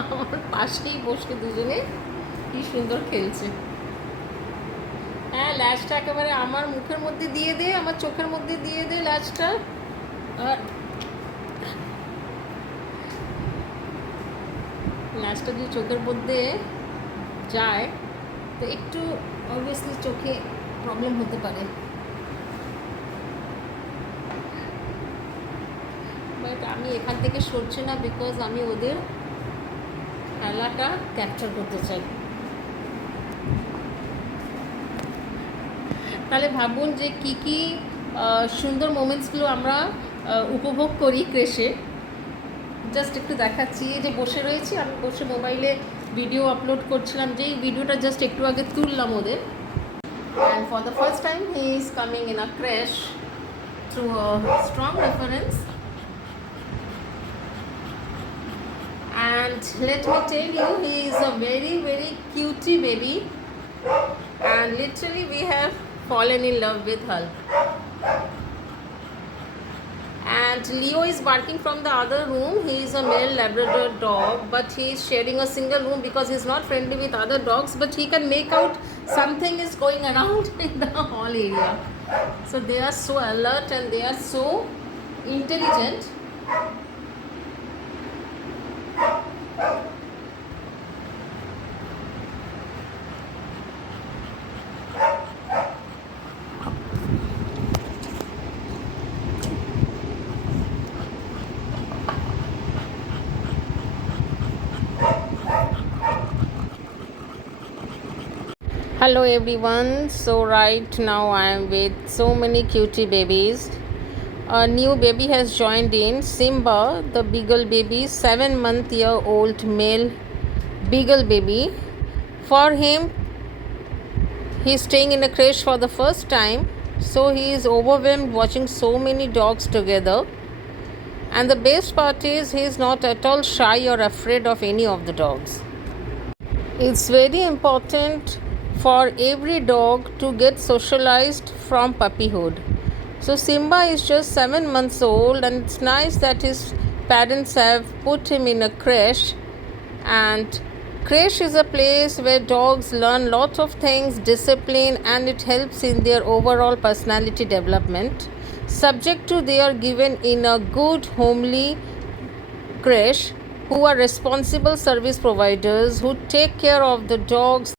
আমার পাশেই বসে দুজনে কি সুন্দর খেলছে। হ্যাঁ, ল্যাচটা একেবারে আমার মুখের মধ্যে দিয়ে দে, আমার চোখের মধ্যে দিয়ে দে ল্যাচটা। আর ল্যাচটা যদি চোখের মধ্যে যায় তো একটু অবভিয়াসলি চোখে প্রবলেম হতে পারে, বাট আমি এখান থেকে সরছি না বিকজ আমি ওদের খেলাটা ক্যাপচার করতে চাই। তাহলে ভাবুন যে কী কী সুন্দর মোমেন্টসগুলো আমরা উপভোগ করি ক্রেশে। জাস্ট একটু দেখাচ্ছি, এই যে বসে রয়েছি, আমি বসে মোবাইলে ভিডিও আপলোড করছিলাম, যেই ভিডিওটা জাস্ট একটু আগে তুললাম ওদের। And for the first time he is coming in a crash through a strong reference. And let me tell you, he is a very very cutie baby, and literally we have fallen in love with Hulk. And Leo is barking from the other room. He is a male Labrador dog, but he is sharing a single room because he is not friendly with other dogs, but he can make out something is going around in the hall area. So they are so alert and they are so intelligent. Hello everyone, so right now I am with so many cutie babies. A new baby has joined in, Simba, the beagle baby, 7-month-old male beagle baby. For him, he is staying in a crèche for the first time, so he is overwhelmed watching so many dogs together. And the best part is he is not at all shy or afraid of any of the dogs. It's very important for every dog to get socialized from puppyhood. So Simba is just 7 months old, and it's nice that his parents have put him in a crèche. And crèche is a place where dogs learn lots of things, discipline, and it helps in their overall personality development. Subject to they are given in a good homely crèche who are responsible service providers who take care of the dogs